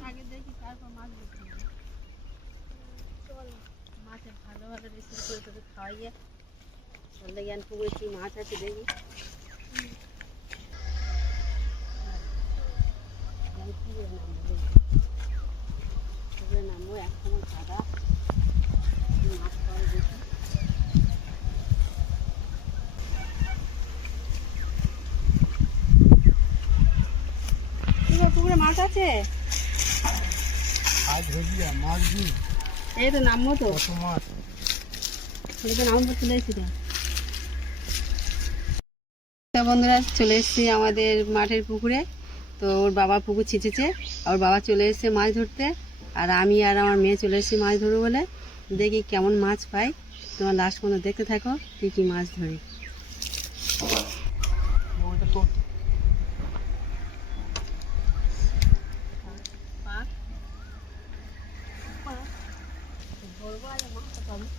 আগে দেখি তারপর মাছ মাছের ভালোভাবে রেসিপি করে তোকে খাওয়াইয়ে সন্ধ্যে পুকুরে কি মাছ আছে দেখি। পুকুরে নামবো পুকুরে নামবো একসময় সাদা। মাছ পাওয়া দেখি। পুকুরে মাছ আছে? ভেজিয়া মাছ দিই এই তো নামবো তো। কত মাছ ছেলেকে নামবো চলে এসেছি তো। বন্ধুরা চলে এসেছি আমাদের মাঠের পুকুরে। তো ওর বাবা পুকুর ছিঁচেছে ওর বাবা চলে এসেছে মাছ ধরতে। আর আমি আর আমার মেয়ে চলে এসেছি মাছ ধরবো বলে। দেখি কেমন মাছ পাই। তোমার লাস্ট পর্যন্ত দেখতে থাকো কী কী মাছ ধরি ওইটা তো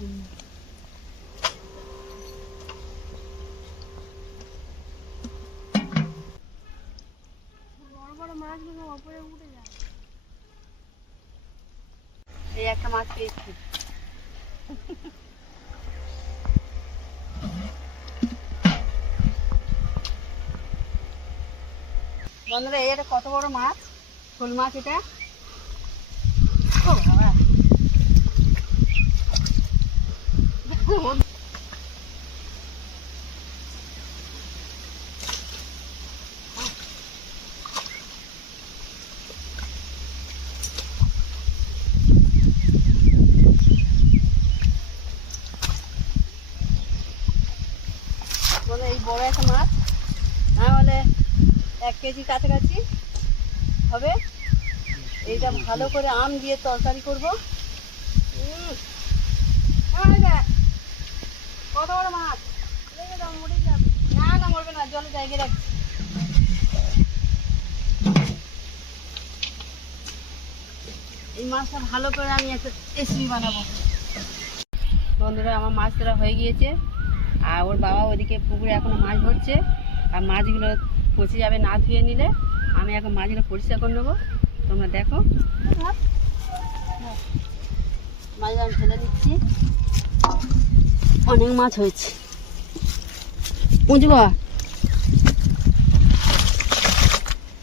এই একটা মাছ বন্ধুরা এই একটা কত বড় মাছ? শোল মাছ এটা ও বাবা। বলে এই বড় একটা মাছ। তাহলে এক কেজি কাছাকাছি হবে। এইটা ভালো করে আম দিয়ে তরকারি করব। কত বড় মাছ। না না, মরবে না, জলে জায়গায় রাখছি এই মাছটা ভালো করে আমি একটা রেসিপি বানাবো। বন্ধুরা, আমার মাছ ধরা হয়ে গিয়েছে। আর ওর বাবা ওদিকে পুকুরে এখনও মাছ ধরছে। আর মাছগুলো পচে যাবে না ধুয়ে নিলে, আমি এখন মাছগুলো পরিষ্কার করে নেব। তোমরা দেখো। মাছগুলো আমি ফেলে দিচ্ছি। অনেক মাছ হয়েছে। উঁচু গা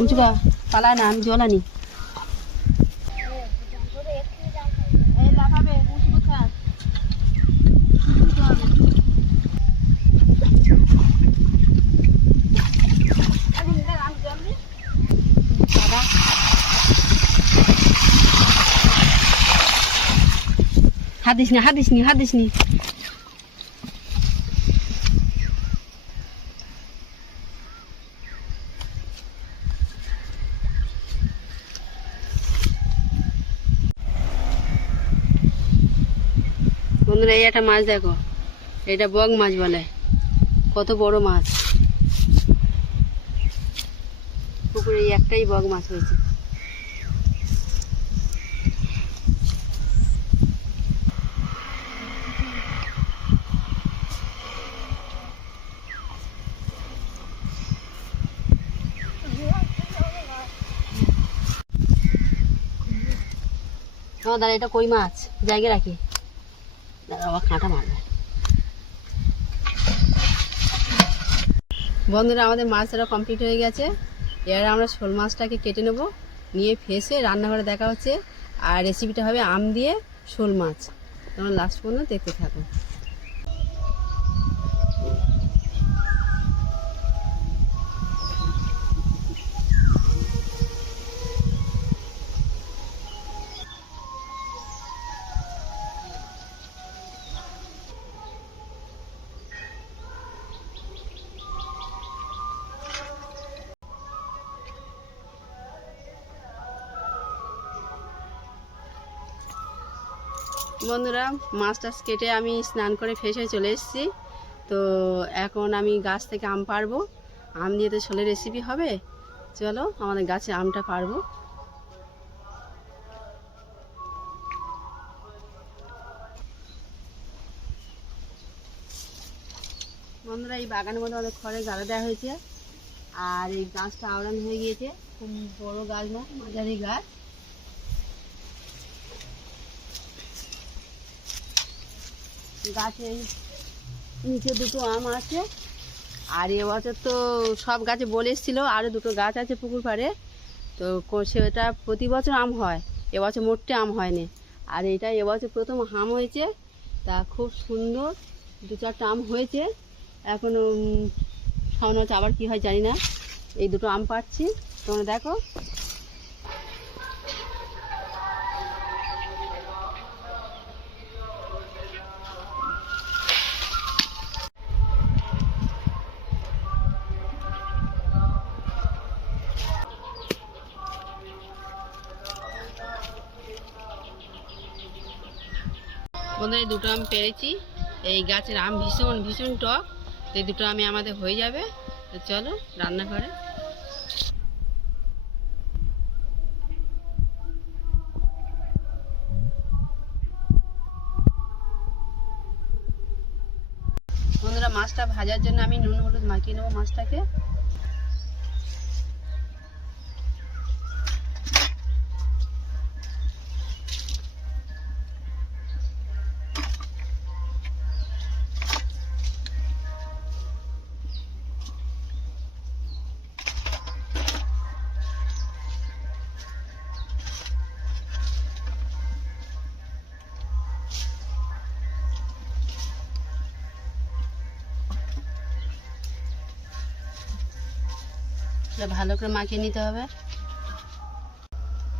উঁচু পালায় না, আমি জল আনি। হাত দিস নি হাত দিস নি হাত দিস নি বন্ধুরা, এই একটা মাছ দেখো। এটা বগ মাছ বলে। কত বড় মাছ। পুকুরে একটাই বগ মাছ হয়েছে। দাদা এটা কই মাছ? জায়গায় রাখি। দাঁড়া আবার কাঁটা মারবে। বন্ধুরা, আমাদের মাছ ধরা কমপ্লিট হয়ে গেছে। এবার আমরা শোল মাছটাকে কেটে নেব, নিয়ে ফেসে রান্নাঘরে দেখা হচ্ছে। আর রেসিপিটা হবে আম দিয়ে শোল মাছ। তোমরা লাস্ট পর্যন্ত দেখতে থাকো। বন্ধুরা মাছ টাছ কেটে আমি স্নান করে ফেসে চলে এসেছি। তো এখন আমি গাছ থেকে আম পারব আম দিয়ে তো ছোলের রেসিপি হবে। চলো, আমাদের গাছে আমটা পারব বন্ধুরা, এই বাগানের মধ্যে অনেক খড়ের গাড়া দেওয়া হয়েছে। আর এই গাছটা আওড়ানো হয়ে গিয়েছে। খুব বড় গাছ না, মাঝারি গাছ। গাছে নিচে দুটো আম আছে। আর এবছর তো সব গাছে বলে এসেছিল আরও দুটো গাছ আছে পুকুর পাড়ে। তো সেটা প্রতি বছর আম হয় এবছর মোটে আম হয়নি। আর এটা এবছর প্রথম আম হয়েছে, তা খুব সুন্দর, দু চারটা আম হয়েছে। এখনও সামনে হচ্ছে আবার কী হয় জানি না। এই দুটো আম পাচ্ছি, তোমরা দেখো। বন্ধুরা, এই দুটো আম পেরেছি। এই গাছের আম ভীষণ ভীষণ টক। এই দুটো আমি আমাদের হয়ে যাবে। তো চলো, রান্না করে। বন্ধুরা, মাছটা ভাজার জন্য আমি নুন হলুদ মাখিয়ে নেব মাছটাকে। ভালো করে মাখিয়ে নিতে হবে।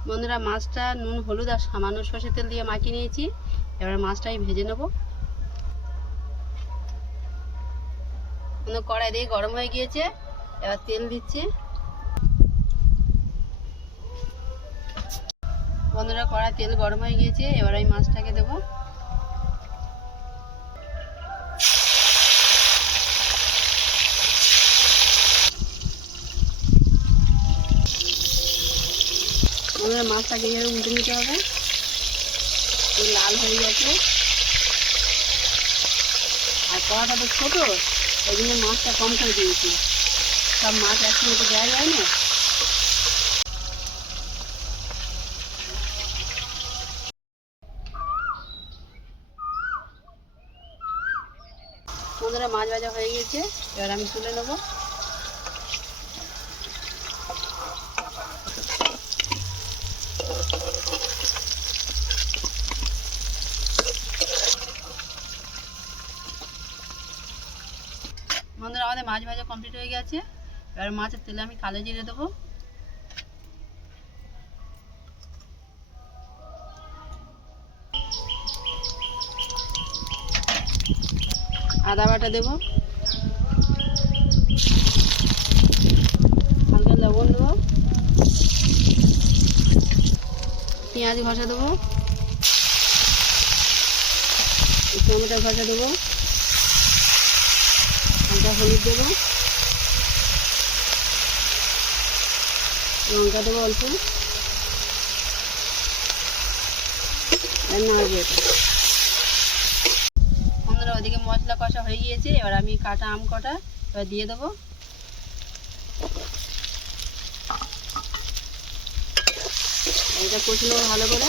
বন্ধুরা, মাছটা নুন, হলুদ আর সামান্য সর্ষের তেল দিয়ে মাখিয়ে নিয়েছি। এবার মাছটা আমি ভেজে নেব। কড়াই দিয়ে গরম হয়ে গিয়েছে। এবার তেল দিচ্ছি। বন্ধুরা, কড়াই তেল গরম হয়ে গিয়েছে। এবার আমি মাছটাকে দেবো। বন্ধুরা মাছটাকে এভাবে উল্টে নিতে হবে। লাল হয়ে গেছে। আর কড়াটা তো ছোটো ওই জন্য মাছটা কম করে দিয়েছি। সব মাছ একসঙ্গে দেওয়া যায় না। মাছ ভাজা হয়ে গেছে, এবার আমি তুলে নেব বন্ধুরা আমাদের মাছ ভাজা কমপ্লিট হয়ে গেছে। এবার মাছের তেলে আমি কালো জিরে দেবো। আদা বাটা দেবো। হালকা লবণ দেবো। পেঁয়াজ ঘষা দেবো। টমেটো ঘষা দেবো। হালকা হলুদ দেবো। লঙ্কা দেবো অল্প। বন্ধুরা, ওদিকে মশলা কষা হয়ে গিয়েছে। এবার আমি কাটা আম কটা, এবার দিয়ে দেবো। এটা কষে নেব ভালো করে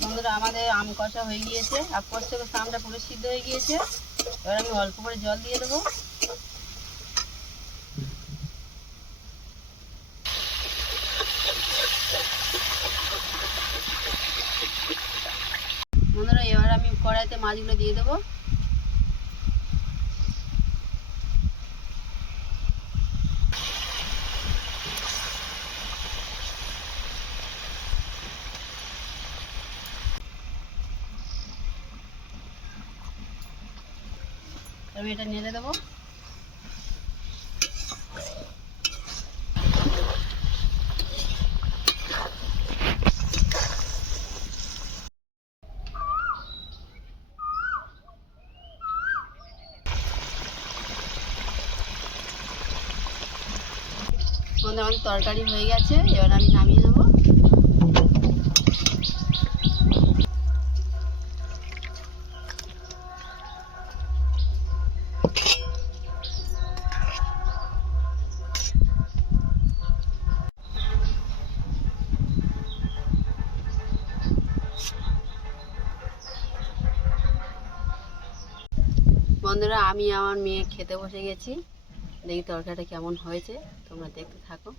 বন্ধুরা আমাদের আম কষা হয়ে গিয়েছে। আর কষতে কষতে আমটা পুরো সিদ্ধ হয়ে গিয়েছে। এবার আমি অল্প করে জল দিয়ে দেবো। বন্ধুরা, এবার আমি কড়াইতে মাছগুলো দিয়ে দেবো। আমি এটা নেড়ে দেবো। আমার তরকারি হয়ে গেছে এবার আমি নামিয়ে বন্ধুরা, আমি আমার মেয়ে খেতে বসে গেছি। দেখি তরকারিটা কেমন হয়েছে। তোমরা দেখতে থাকো।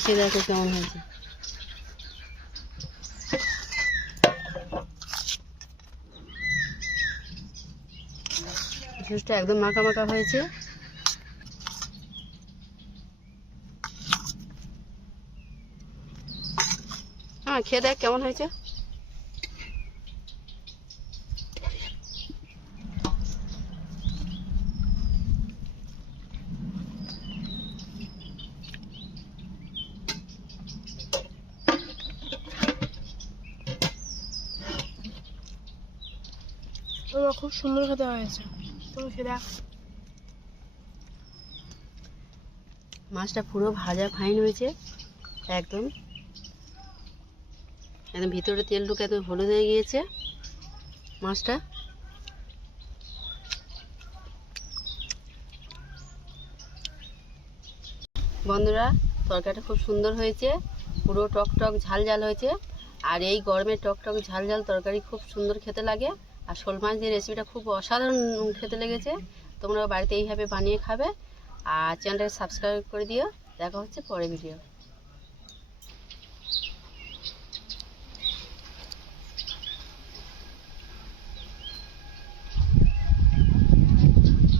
খেয়ে দেখো কেমন হয়েছে। জুসটা একদম মাখা মাখা হয়েছে। খেয়ে দেখ কেমন হয়েছে? খুব সুন্দর খেতে হয়েছে। তুমি খেয়ে দেখ। মাছটা পুরো ভাজা ফাইন হয়েছে একদম। একদম ভিতরে তেল ঢুকে একদম হলুদ হয়ে গিয়েছে মাছটা। বন্ধুরা, তরকারিটা খুব সুন্দর হয়েছে, পুরো টক টক ঝাল ঝাল হয়েছে। আর এই গরমে টক টক ঝাল ঝাল তরকারি খুব সুন্দর খেতে লাগে। আর শোল মাছ দিয়ে রেসিপিটা খুব অসাধারণ খেতে লেগেছে। তোমরা বাড়িতে এইভাবে বানিয়ে খাবে। আর চ্যানেলটাকে সাবস্ক্রাইব করে দিও। দেখা হচ্ছে পরে ভিডিও